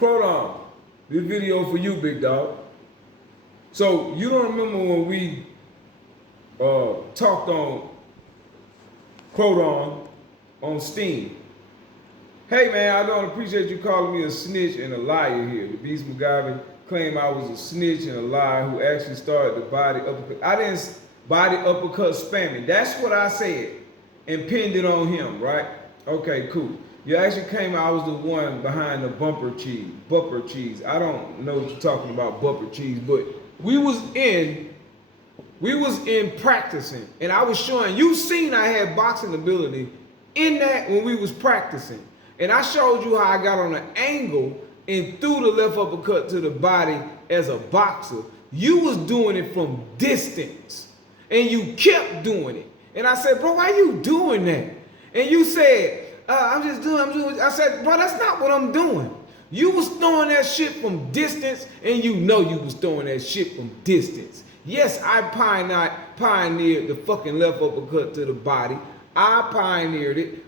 Krodon, this video for you, big dog. So you don't remember when we talked on Krodon on Steam? Hey man, I don't appreciate you calling me a snitch and a liar here. The Beast McGarvey claimed I was a snitch and a liar who actually started the body uppercut. I didn't body uppercut spamming. That's what I said and pinned it on him, right? Okay, cool. You actually came out, I was the one behind the bumper cheese. I don't know what you're talking about, bumper cheese, but we was in practicing, and I was showing, you seen I had boxing ability in that when we was practicing. And I showed you how I got on an angle and threw the left uppercut to the body as a boxer. You was doing it from distance, and you kept doing it. And I said, bro, why you doing that? And you said, I'm doing. I said, bro, that's not what I'm doing. You was throwing that shit from distance, and you know you was throwing that shit from distance. Yes, I pioneered the fucking left uppercut to the body. I pioneered it,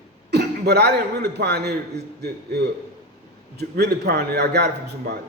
but I didn't really pioneer it. I got it from somebody.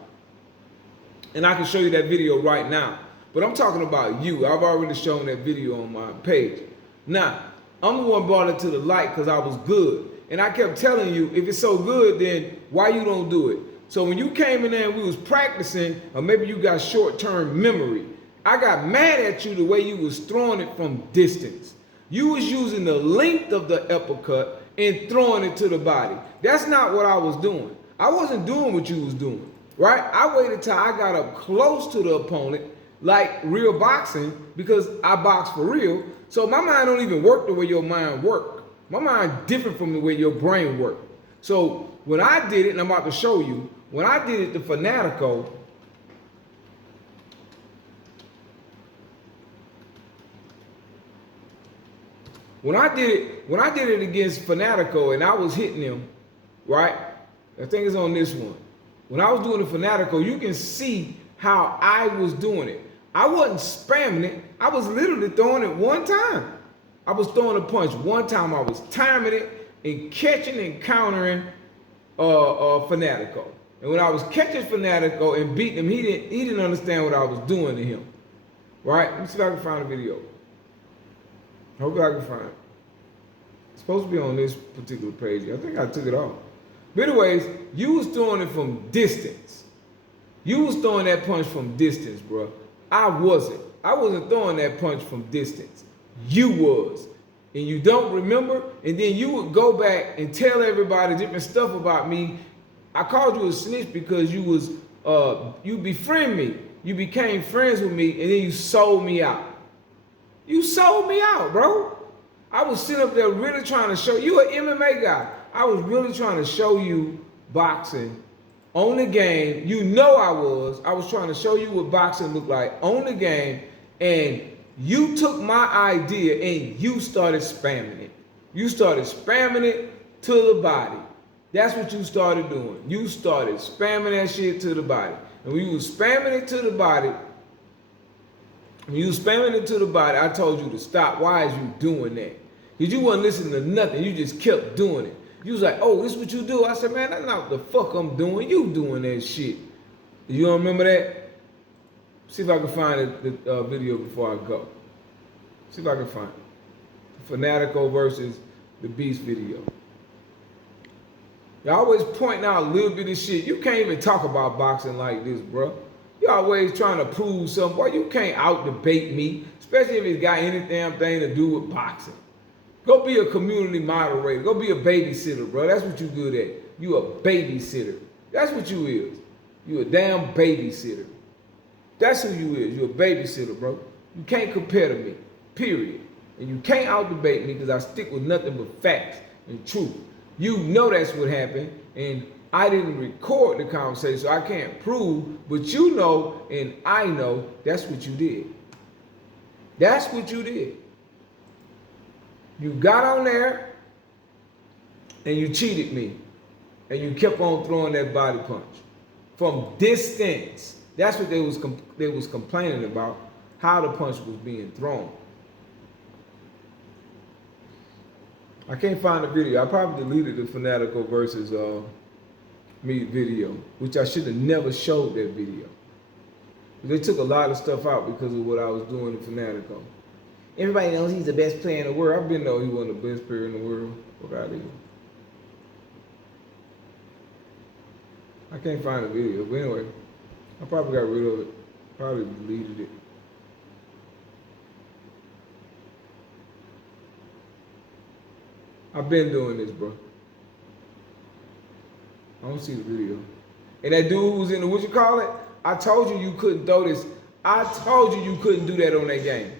And I can show you that video right now. But I'm talking about you. I've already shown that video on my page. Now, I'm the one brought it to the light because I was good. And I kept telling you, if it's so good, then why you don't do it? So when you came in there and we was practicing, or maybe you got short-term memory, I got mad at you the way you was throwing it from distance. You was using the length of the uppercut and throwing it to the body. That's not what I was doing. I wasn't doing what you was doing, right? I waited till I got up close to the opponent, like real boxing, because I box for real. So my mind don't even work the way your mind work. My mind different from the way your brain work. So when I did it, and I'm about to show you, when I did it to Fanatico, when I did it against Fanatico and I was hitting him, right? I think it's on this one. When I was doing the Fanatico, you can see how I was doing it. I wasn't spamming it. I was literally throwing it one time. I was throwing a punch one time. I was timing it and catching and countering Fanatico. And when I was catching Fanatico and beating him, he didn't understand what I was doing to him. Right? Let me see if I can find a video. Hope I can find it. It's supposed to be on this particular page. I think I took it off. But anyways, you was throwing it from distance. You was throwing that punch from distance, bro. I wasn't. I wasn't throwing that punch from distance. You was. And you don't remember, and then you would go back and tell everybody different stuff about me. I called you a snitch because you was you befriend me. You became friends with me, and then you sold me out. You sold me out, bro. I was sitting up there really trying to show you, an MMA guy. I was really trying to show you boxing on the game. You know I was. I was trying to show you what boxing looked like on the game, and you took my idea and you started spamming it. You started spamming it to the body. That's what you started doing. You started spamming that shit to the body. And when you was spamming it to the body, I told you to stop. Why is you doing that? Because you wasn't listening to nothing. You just kept doing it. You was like, oh, this is what you do? I said, man, that's not what the fuck I'm doing. You doing that shit. You don't remember that? See if I can find the video before I go. See if I can find it. Fanatico versus the Beast video. Y'all always pointing out a little bit of shit. You can't even talk about boxing like this, bro. You always trying to prove something. Boy, you can't out-debate me, especially if it's got any damn thing to do with boxing. Go be a community moderator. Go be a babysitter, bro. That's what you good at. You a babysitter. That's what you is. You a damn babysitter. That's who you is. You a babysitter, bro. You can't compare to me, period. And you can't out-debate me because I stick with nothing but facts and truth. You know that's what happened, and I didn't record the conversation, so I can't prove, but you know and I know that's what you did. That's what you did. You got on there and you cheated me, and you kept on throwing that body punch from distance. That's what they was complaining about, how the punch was being thrown. I can't find the video. I probably deleted the Fanatico versus me video, which I should have never showed that video. They took a lot of stuff out because of what I was doing in Fanatico. Everybody knows he's the best player in the world. I've been know he wasn't the best player in the world. Fuck out of here. I can't find the video, but anyway, I probably got rid of it. Probably deleted it. I've been doing this, bro. I don't see the video. And that dude who was in the, what you call it? I told you you couldn't throw this. I told you couldn't do that on that game.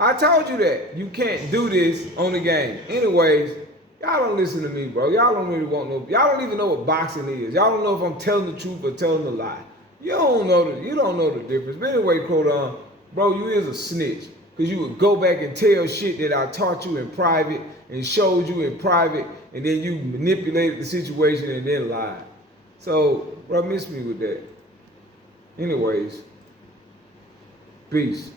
I told you that. You can't do this on the game. Anyways, y'all don't listen to me, bro. Y'all don't really want no, y'all don't even know what boxing is. Y'all don't know if I'm telling the truth or telling the lie. You don't know the difference. But anyway, Krodon, bro, you is a snitch. Because you would go back and tell shit that I taught you in private and showed you in private, and then you manipulated the situation and then lied. So, bro, miss me with that. Anyways, peace.